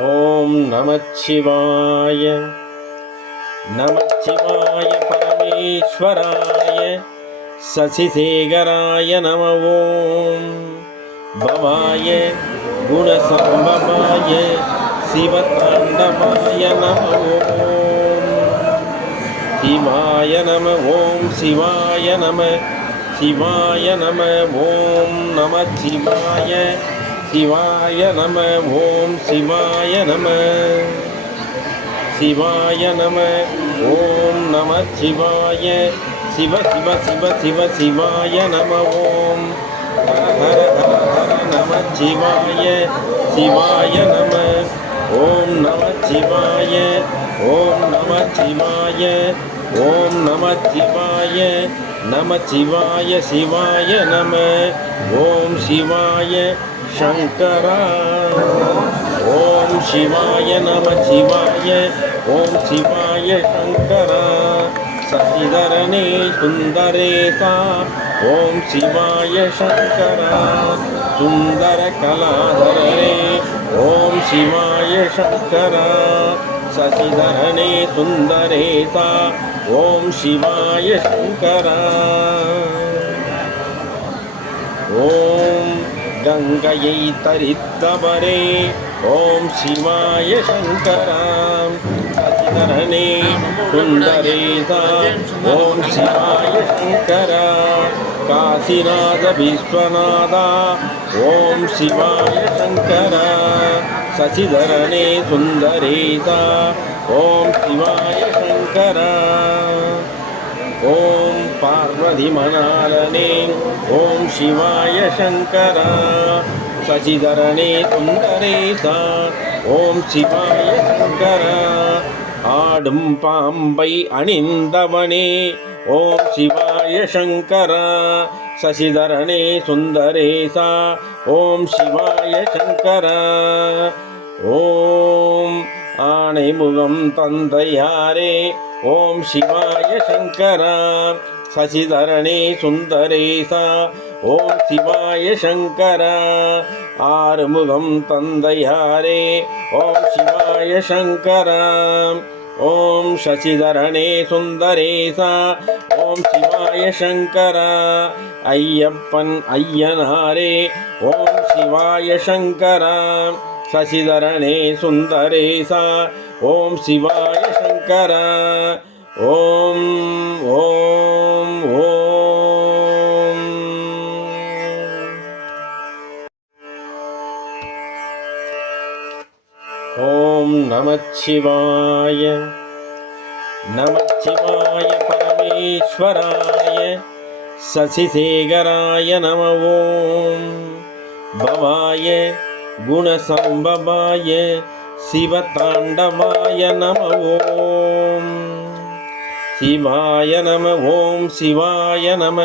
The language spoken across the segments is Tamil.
ஓம் நமச்சிவாய. நமச்சிவாய பரமேஸ்வராய சசிசேகராய நம. ஓம் பவாய குணசம்பவாய சிவதாண்டவாய நம. ஓம் சிவாய நம. ஓம் சிவாய நம. சிவாய நம. ஓம் நமச்சிவாய. சிவாய நம. ஓம் சிவாய நம. சிவாய நம. ஓம் நமச்சிவாய. சிவ சிவ சிவ சிவ சிவாய நம. ஓம் ஹர ஹர ஹர ஹர நமச்சிவாய. சிவாய நம. ஓம் நமச்சிவாய. ஓம் நமச்சிவாய. ஓம் நமச்சிவாய. நமச்சிவாய சிவாய நம. ஓம் சிவாய சங்கரா. ஓம் சிவாய நமச்சிவாய. ஓம் சிவாய சங்கரா. சசிதரனே சுந்தரேசா. ஓம் சிவாய சங்கரா. சுந்தர கலாதரனே. ஓம் சிவாய சங்கரா. சசிதரனே சுந்தரேசா. ஓம் சிவாய சங்கரா. ஓம் கங்கையை தரித்தவரே. ஓம் சிவாய சங்கரா. சசிதரனே சுந்தரேசா. ஓம் சிவாய சங்கரா. காசிநாத விஸ்வநாதா. ஓம் சிவாய சங்கரா. சசிதரனே சுந்தரேசா. ஓம் சிவாய சங்கரா. ஓம் பார்வதி மணாலனே. ஓம் சிவாய சங்கரா. சசிதரனே சுந்தரேசா. ஓம் சிவாய சங்கரா. ஆடும் பாம்பை அணிந்தவனே. ஓம் சிவாய சங்கரா. சசிதரனே சுந்தரேசா. ஓம் சிவாய சங்கரா. ஓம் ஆனைமுகம் தந்தையாரே. ஓம் சிவாய சங்கரா. சசிதரனே சுந்தரேசா. ஓம் சிவாய சங்கரா. ஆறுமுகம் தந்தையாரே. ஓம் சிவாய சங்கரா. ஓம் சசிதரனே சுந்தரேசா. ஓம் சிவாய சங்கரா. ஐயப்பன் ஐயனாரே. ஓம் சிவாய சங்கரா. சசிதரனே சுந்தரேசா. ஓம் சிவாய சங்கரா. ஓம் ஓம் ஓம். ஓம் நமச்சிவாய. நமச்சிவாய பரமேஸ்வராய சசிசேகராய நம. ஓம் பவாய குணசம்பவாய சிவதாண்டவாய நம. ஓம் சிவாய நம. ஓம் சிவாய நம.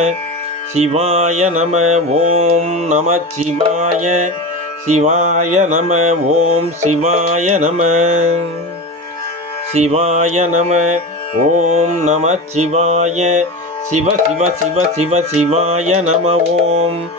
சிவாய நம. ஓம் நமச்சிவாய. சிவாய நம. ஓம் சிவாய நம. சிவாய நம. ஓம் நமச்சிவாய. சிவ சிவ சிவ சிவ சிவாய நம. ஓம்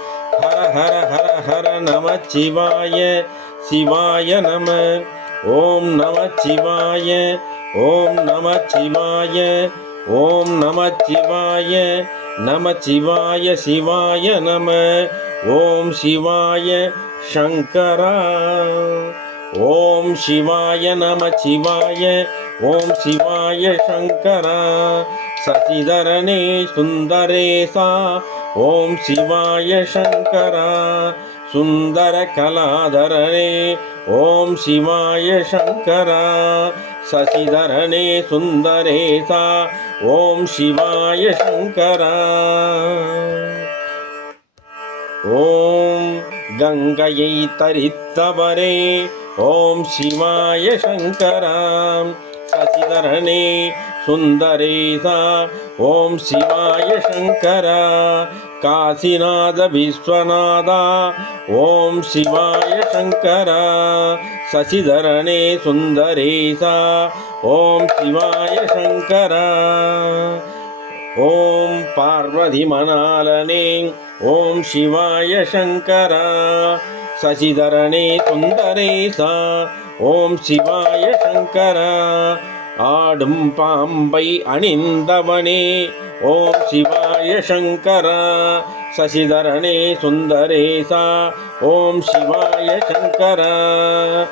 ஹர ஹர ஹர ஹர நமச்சிவாய. சிவாய நம. ஓம் நமச்சிவாய. ஓம் நமச்சிவாய. ஓம் நமச்சிவாய. நமச்சிவாய சிவாய நம. ஓம் சிவாய சங்கரா. ஓம் சிவாய நமச்சிவாய. ஓம் சிவாய சங்கரா. சசிதரனே சுந்தரேசா. ஓம் சிவாய சங்கரா. சுந்தர கலாதரனே. ஓம் சிவாய சங்கரா. சசிதரனே சுந்தரேசா. ஓம் சிவாய சங்கரா. ஓம் கங்கையை தரித்தவரே. ஓம் சிவாய சங்கரா. சசிதரனே சுந்தரேசா. ஓம் சிவாய சங்கரா. காசிநாத விஸ்வநாதா. ஓம் சிவாய சங்கரா. சசிதரனே சுந்தரேசா. ஓம் சிவாய சங்கரா. ஓம் பார்வதி மணாலனே. ஓம் சிவாய சங்கரா. சசிதரனே சுந்தரேசா. ஓம் சிவாய சங்கரா. ஆடும் பாம்பை அணிந்தவனே ஓம் சிவாய சங்கரா. சசிதரனே சுந்தரேசா ஓம் சிவாய சங்கரா.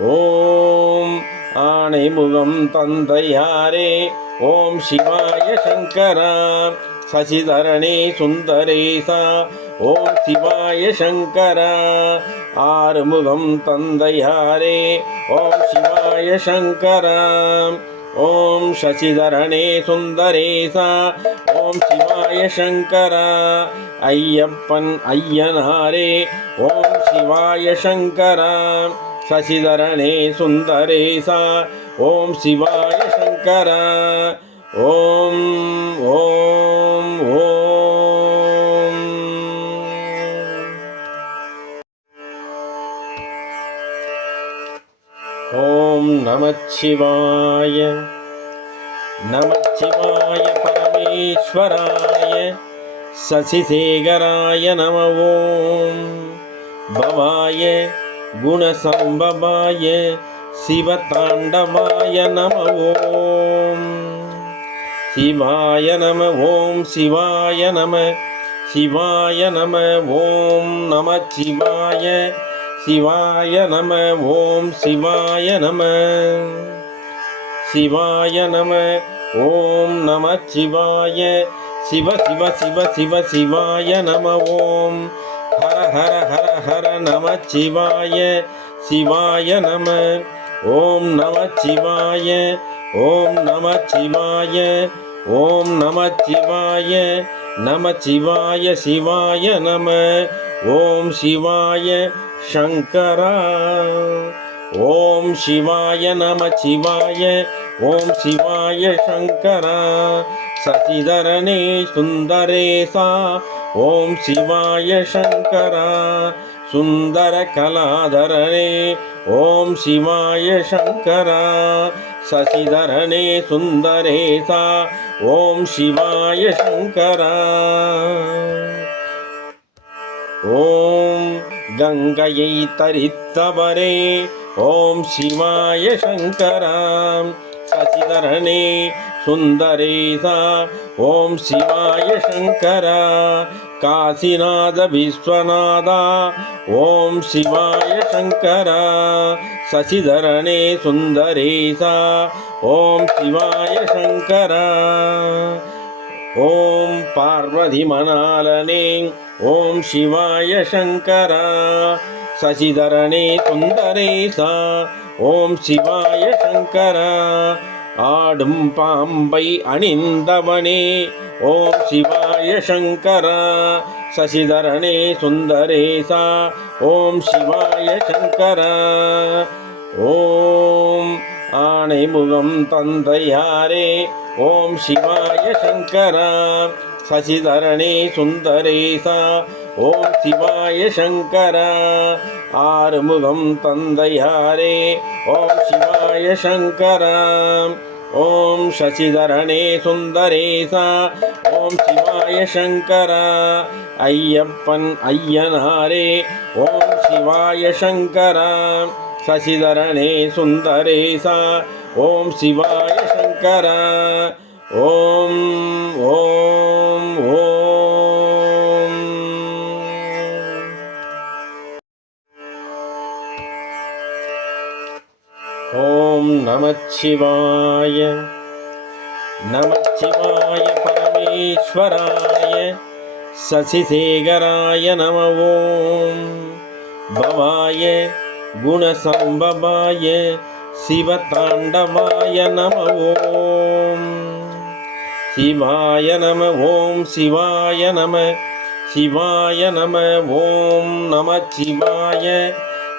ஓம் ஆனைமுகம் தந்தையாரே ஓம் சிவாய சங்கரா. சசிதரனே சுந்தரேசா ஓம் சிவாய சங்கரா. ஆறுமுகம் தந்தையாரே ஓம் சிவாய சங்கரா. ஓம் சசிதரனே சுந்தரேசா ஓம் சிவாய சங்கரா. ஐயப்பன் ஐயனாரே ஓம் சிவாய சங்கரா. சசிதரனே சுந்தரேசா ஓம் சிவாய சங்கரா. ஓம் ஓம் ஓம். ஓம் நமச்சிவாய. நமச்சிவாய பரமேஸ்வராய சசிசேகராய நம. ஓம் பவாய குணசம்பவாய சிவதாண்டவாய நம. ஓம் சிவாய நம. ஓம் சிவாய நம. சிவாய நம. ஓம் நமச்சிவாய. சிவாய நம. ஓம் சிவாய நம. சிவாய நம. ஓம் நமச்சிவாய. சிவ சிவ சிவ சிவ சிவாய நம. ஓம் ஹர ஹர ஹர ஹர நமச்சிவாய. சிவாய நம. ஓம் நமச்சிவாய. ஓம் நமச்சிவாய. ஓம் நமச்சிவாய. நமச்சிவாய சிவாய நம. ஓம் சிவாய சங்கரா. ஓம் சிவாய நமச்சிவாய. ஓம் சிவாய சங்கரா. சசிதரனே சுந்தரேசா ஓம் சிவாய சங்கரா. சுந்தர கலாதரனே ஓம் சிவாய சங்கரா. சசிதரனே சுந்தரேசா ஓம் சிவாய சங்கரா. ஓம் கங்கையை தரித்தவரே ஓம் சிவாய சங்கரா. சசிதரனே சுந்தரேசா ஓம் சிவாய சங்கரா. காசிநாத விஸ்வநாதா ஓம் சிவாய சங்கரா. சசிதரனே சுந்தரேசா ஓம் சிவாய சங்கரா. ஓம் பார்வதி மணாலனே ஓம் சிவாய சங்கரா. சசிதரனே சுந்தரேசா ஓம் சிவாய சங்கரா. ஆடும் பாம்பை அணிந்தவனே ஓம் சிவாய சங்கரா. சசிதரனே சுந்தரேசா ஓம் சிவாய சங்கரா. ஓம் ஆனைமுகம் தந்தையாரே ஓம் சிவாய சங்கரா. சசிதரனே சுந்தரேசா ஓம் சிவாய சங்கரா. ஆறுமுகம் தந்தையாரே ஓம் சிவாய சங்கரா. ஓம் சசிதரனே சுந்தரேசா ஓம் சிவாய சங்கரா. ஐயப்பன் ஐயனாரே ஓம் சிவாய சங்கரா. சசிதரனே சுந்தரேசா ஓம் சிவாய சங்கரா. ஓம் ஓம் ஓம். ஓம் நமச்சிவாய. நமச்சிவாய பரமேஸ்வராய சசிசேகராய நம. ஓம் பவாய குணசம்பவாய சிவதாண்டவாய நம. ஓம் சிவாய நம. ஓம் சிவாய நம. சிவாய நம. ஓம் நமச்சிவாய.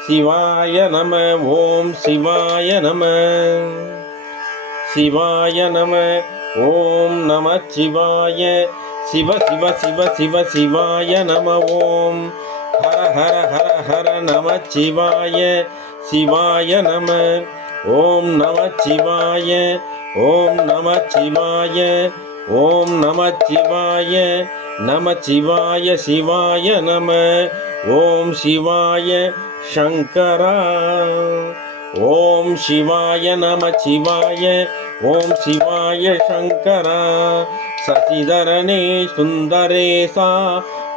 சிவாய நம. ஓம் சிவாய நம. சிவாய நம. ஓம் நமச்சிவாய. சிவ சிவ சிவ சிவ சிவாய நம. ஓம் ஹர ஹர ஹர ஹர நமச்சிவாய. சிவாய நம. ஓம் நமச்சிவாய. ஓம் நமச்சிவாய. ஓம் நமச்சிவாய. நமச்சிவாய சிவாய நம. ஓம் சிவாய சங்கரா. ஓம் சிவாய நம சிவாய ஓம் சிவாய சங்கரா சசிதரனே சுந்தரேசா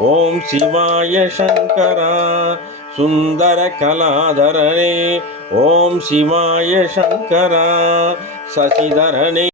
ஓம் சிவாய சங்கரா சுந்தர கலாதரனே ஓம் சிவாய சங்கரா சசிதரனே